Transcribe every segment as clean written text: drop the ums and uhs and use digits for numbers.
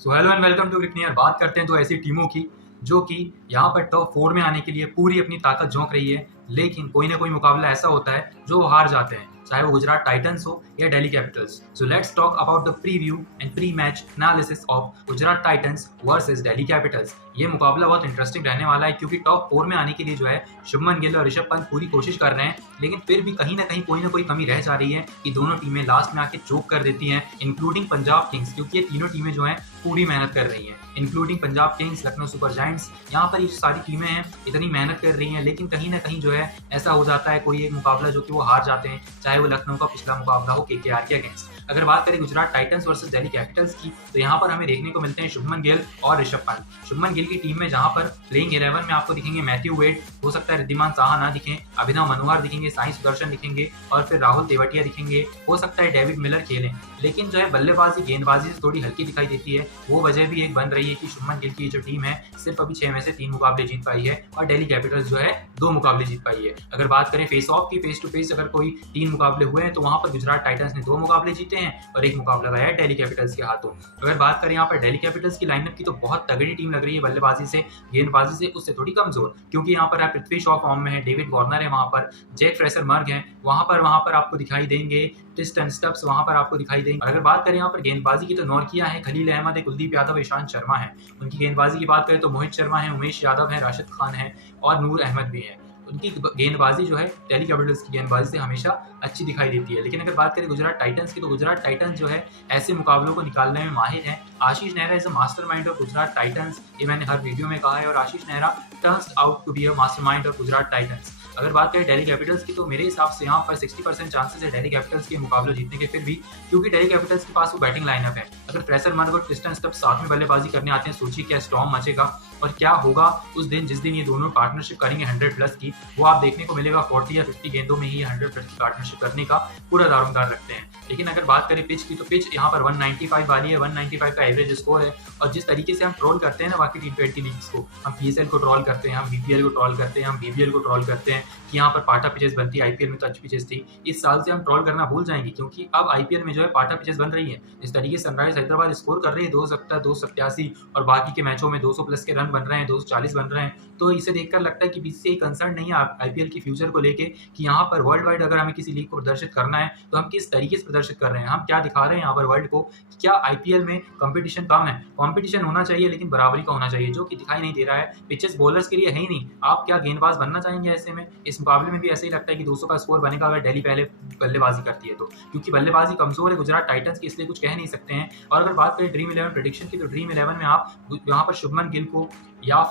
So hello and welcome to Cricneer. बात करते हैं तो ऐसी टीमों की जो कि यहाँ पर टॉप 4 में आने के लिए पूरी अपनी ताकत झोंक रही है, लेकिन कोई ना कोई मुकाबला ऐसा होता है जो वो हार जाते हैं, चाहे वो गुजरात टाइटंस हो या Delhi Capitals. So let's talk about the preview and pre match analysis of Gujarat Titans versus Delhi Capitals. ये मुकाबला बहुत इंटरेस्टिंग रहने वाला है क्योंकि टॉप 4 में आने के लिए जो है शुभमन गिल और ऋषभ पंत पूरी कोशिश कर रहे हैं, लेकिन फिर भी कहीं ना कोई कमी रह जा रही है कि दोनों टीमें लास्ट में आके चोक कर देती हैं, इंक्लूडिंग पंजाब किंग्स, क्योंकि ये तीनों टीमें जो हैं पूरी मेहनत कर रही हैं, including Punjab Kings, Lucknow super giants. यहाँ पर ये सारी टीमें हैं इतनी मेहनत कर रही हैं, लेकिन कहीं ना कहीं जो है ऐसा हो जाता है कोई एक मुकाबला जो कि वो हार जाते हैं, चाहे वो लखनऊ का पिछला मुकाबला हो केकेआर के अगेंस्ट। अगर बात करें Gujarat Titans versus Delhi Capitals की, तो यहाँ पर हमें देखने को मिलते हैं शुभमन गिल और ऋषभ पंत। शुभमन गिल की टीम में जहाँ पर प्लेइंग 11 में आपको दिखेंगे मैथ्यू वेड, हो सकता है रिद्धिमान साहा ना दिखें, अभिनव मनोहर दिखेंगे, साई सुदर्शन दिखेंगे और फिर राहुल तेवटिया दिखेंगे, हो सकता है डेविड मिलर खेलें। लेकिन जो है बल्लेबाजी गेंदबाजी से थोड़ी हल्की दिखाई देती है। वो वजह भी एक बन रही है कि शुभमन गिल की जो टीम है सिर्फ अभी 6 में से 3 मुकाबले जीत पाई है और दिल्ली कैपिटल्स जो है 2 मुकाबले जीत पाई है। अगर बात करें फेस ऑफ की, फेस टू फेस अगर कोई 3 मुकाबले हुए हैं तो वहां पर गुजरात टाइटंस ने 2 मुकाबले जीते हैं और 1 मुकाबला गया है दिल्ली कैपिटल्स के हाथों। अगर बात करें यहाँ पर दिल्ली कैपिटल्स की लाइनअप की, तो बहुत तगड़ी टीम लग रही है बल्लेबाजी से, गेंदबाजी से उससे थोड़ी कमजोर, क्योंकि यहाँ पर पृथ्वी शॉ फॉर्म में है, डेविड वार्नर है, वहां पर जैक फ्रेसर मर्ग है, वहां पर आपको दिखाई देंगे ट्रिस्टन स्टब्स, वहां पर आपको दिखाई देंगे। अगर बात करें यहाँ पर गेंदबाजी की, तो नॉर्किया है, खलील अहमद है, कुलदीप यादव, ईशांत शर्मा है। उनकी गेंदबाजी की बात करें तो मोहित शर्मा है, उमेश यादव है, राशिद खान है और नूर अहमद भी है। उनकी गेंदबाजी जो है दिल्ली कैपिटल्स की गेंदबाजी से हमेशा अच्छी दिखाई देती है। लेकिन अगर बात करें गुजरात टाइटंस की, तो गुजरात टाइटंस जो है ऐसे मुकाबलों को निकालने में माहिर है। Ashish Nehra is a mastermind of Gujarat Titans, ये मैंने हर वीडियो में कहा है, और Ashish Nehra turns out to be a mastermind of Gujarat Titans. अगर बात करें दिल्ली कैपिटल्स की, तो मेरे हिसाब से यहाँ पर 60% चांसेस है दिल्ली कैपिटल्स के मुकाबले जीतने के, फिर भी क्योंकि दिल्ली कैपिटल्स के पास वो बैटिंग लाइनअप है। अगर फ्रेसर मर्ग और ट्रिस्टन स्टब्स साथ में बल्लेबाजी करने आते हैं, सोचिए क्या स्टॉर्म मचेगा और क्या होगा उस दिन जिस दिन ये दोनों पार्टनरशिप करेंगे 100+ की। वो आप देखने को मिलेगा 40 या 50 गेंदों में ही 100+ की पार्टनरशिप करने का पूरा दारोमदार रखते हैं। लेकिन अगर बात करें पिच की, तो पिच यहाँ पर 195 वाली है, 195 का एवरेज स्कोर है। और जिस तरीके से हम ट्रोल करते हैं ना बाकी T20 लीग्स को, हम PSL को ट्रोल करते हैं, हम BPL को ट्रोल करते हैं, हम BBL को ट्रोल करते हैं कि यहाँ पर पाटा पिचेस बनती है, IPL में तो अच्छी पिचेस थी। इस साल से हम ट्रोल करना भूल जाएंगे क्योंकि अब IPL में जो है पाटा पिचेस बन रही है। इस तरीके से सनराइज हैदराबाद स्कोर कर रही है 270, 287 और बाकी के मैचों में 200+ के रन बन रहे हैं, 240 बन रहे हैं। तो इसे देखकर लगता है कि BCCI कंसर्न नहीं है IPL की फ्यूचर को लेके कि यहाँ पर वर्ल्ड वाइड अगर हमें किसी लीग को प्रदर्शित करना है तो हम किस तरीके से प्रदर्शित कर रहे हैं, हम क्या दिखा रहे हैं यहाँ पर वर्ल्ड को। क्या IPL में कंपटीशन कम है? कंपटीशन होना चाहिए लेकिन बराबरी का होना चाहिए, जो कि दिखाई नहीं दे रहा है। पिचेस बॉलर्स के लिए है ही नहीं। आप क्या गेंदबाज बनना चाहेंगे ऐसे में? इस मुकाबले में भी ऐसे ही लगता है कि 200 का स्कोर बनेगा अगर दिल्ली पहले बल्लेबाजी करती है तो, क्योंकि बल्लेबाजी कमजोर है गुजरात टाइटंस की, इसलिए कुछ कह नहीं सकते हैं। और अगर बात करें ड्रीम 11 प्रेडिक्शन की, तो ड्रीम 11 में आप यहाँ पर शुभमन गिल को या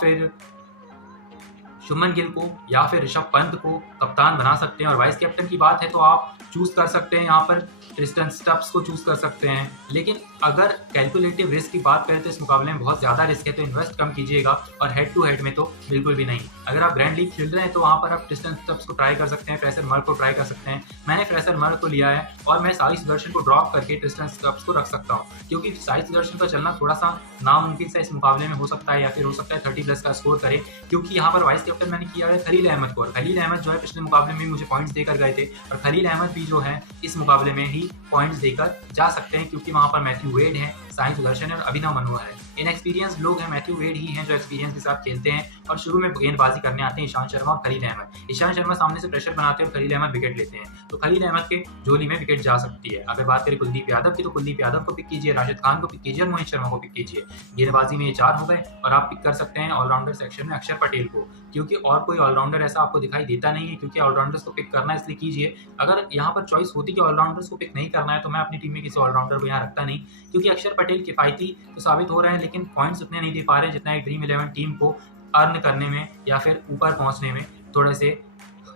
फिर ऋषभ पंत को कप्तान बना सकते हैं, और वाइस कैप्टन की बात है तो आप चूज कर सकते हैं यहाँ पर ट्रिस्टन स्टब्स को चूज कर सकते हैं। लेकिन अगर कैलकुलेटिव रिस्क की बात करें तो इस मुकाबले में बहुत ज्यादा रिस्क है, तो इन्वेस्ट कम कीजिएगा, और हेड टू हेड में तो बिल्कुल भी नहीं। अगर आप ग्रैंड लीग खेल रहे हैं तो वहां पर आप ट्रिस्टन स्टब्स को ट्राई कर सकते हैं, फ्रेसर मर्ग को ट्राई कर सकते हैं। मैंने फ्रेसर मर्ग को लिया है और मैं साई सुदर्शन को ड्रॉप करके ट्रिस्टन स्टब्स को रख सकता हूँ, क्योंकि साई सुदर्शन का चलना थोड़ा सा नामुमकिन सा इस मुकाबले में हो सकता है, या फिर हो सकता है 30+ का स्कोर करे, क्योंकि यहाँ पर वाइस कैप्टन मैंने किया है खलील अहमद को, और खलील अहमद जो है पिछले मुकाबले में मुझे पॉइंट्स देकर गए थे, और खलील अहमद भी जो है इस मुकाबले में ही पॉइंट्स देकर जा सकते हैं, क्योंकि वहां पर मैथ्यू वेड है, साई सुदर्शन है और अभिनव मनोहर है। इनएक्सपीरियंस लोग हैं, मैथ्यू वेड ही हैं जो एक्सपीरियंस के साथ खेलते हैं, और शुरू में गेंदबाजी करने आते हैं ईशांत शर्मा और खलील अहमद। ईशांत शर्मा सामने से प्रेशर बनाते हैं और खलील अहमद विकेट लेते हैं, तो खलील अहमद के झोली में विकेट जा सकती है। अगर बात करें कुलदीप यादव की, तो कुलदीप यादव को पिक कीजिए, राशिद खान को पिक कीजिए और मोहित शर्मा को पिक कीजिए। गेंदबाजी में ये 4 हो गए, और आप पिक कर सकते हैं ऑलराउंडर सेक्शन में अक्षर पटेल को, क्योंकि और कोई ऑलराउंडर ऐसा आपको दिखाई देता नहीं है, क्योंकि ऑलराउंडर्स को पिक करना है इसलिए कीजिए। अगर यहाँ पर चॉइस होती कि ऑलराउंडर्स को पिक नहीं करना है तो मैं अपनी टीम में किसी ऑलराउंडर को यहाँ रखता नहीं, क्योंकि अक्षर पटेल किफायती तो साबित हो रहे हैं, लेकिन पॉइंट्स उतने नहीं दे पा रहे जितना एक ड्रीम 11 टीम को अर्न करने में या फिर ऊपर पहुंचने में थोड़े से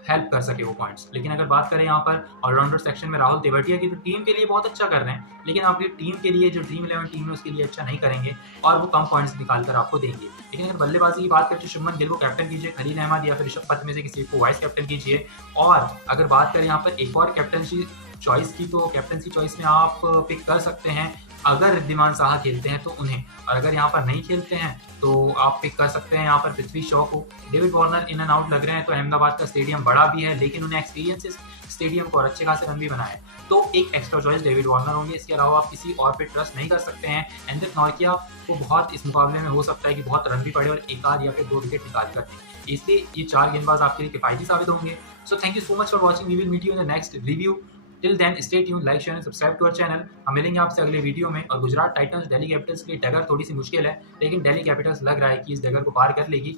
हेल्प कर सके वो पॉइंट्स। लेकिन अगर बात करें यहाँ पर ऑलराउंडर सेक्शन में राहुल तेवटिया की, तो टीम के लिए बहुत अच्छा कर रहे हैं, लेकिन आपकी टीम के लिए जो ड्रीम 11 टीम है उसके लिए अच्छा नहीं करेंगे और वो कम पॉइंट्स निकाल कर आपको देंगे। लेकिन अगर बल्लेबाजी की बात करें तो शुभमन गिल को कैप्टन कीजिए, खलील अहमद या फिर ऋषभ पंत में से किसी को वाइस कैप्टन कीजिए। और अगर बात करें यहाँ पर एक और कैप्टनसी चॉइस की, तो कैप्टनसी चॉइस में आप पिक कर सकते हैं अगर रिद्धिमान साहा खेलते हैं तो उन्हें, और अगर यहाँ पर नहीं खेलते हैं तो आप पिक कर सकते हैं यहाँ पर पृथ्वी शॉ को। David Warner in and out लग रहे हैं, तो अहमदाबाद का स्टेडियम बड़ा भी है लेकिन उन्हें एक्सपीरियंस स्टेडियम को और अच्छे खासे रन भी बनाए, तो एक एक्स्ट्रा चॉइस डेविड वार्नर होंगे। इसके अलावा आप किसी और पे ट्रस्ट नहीं कर सकते हैं। एंड्रिक नॉर्किया को बहुत इस मुकाबले में हो सकता है कि बहुत रन भी पड़े और एक आध या फिर 2 विकेट निकाल कर दें, इसलिए ये 4 गेंदबाज आपके लिए किफायती साबित होंगे। So thank you so much for watching, we will meet you in the next review. Till then stay tune, like share and subscribe to our channel. हम मिलेंगे आपसे अगले वीडियो में। और गुजरात टाइटंस दिल्ली कैपिटल्स की डगर थोड़ी सी मुश्किल है, लेकिन दिल्ली कैपिटल्स लग रहा है कि इस डगर को पार कर लेगी।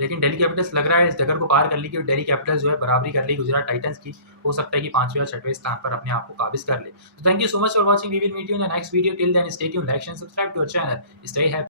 लेकिन दिल्ली कैपिटल्स लग रहा है इस डगर को पार कर ली कि दिल्ली कैपिटल्स जो है बराबरी कर ली गुजरात टाइटंस की। हो सकता है कि 5वें या 6वें स्थान पर अपने आप को काबिज कर ले। तो thank you so much for watching, we will meet you in the next video. Till then stay tune, like share subscribe to our channel. Stay happy.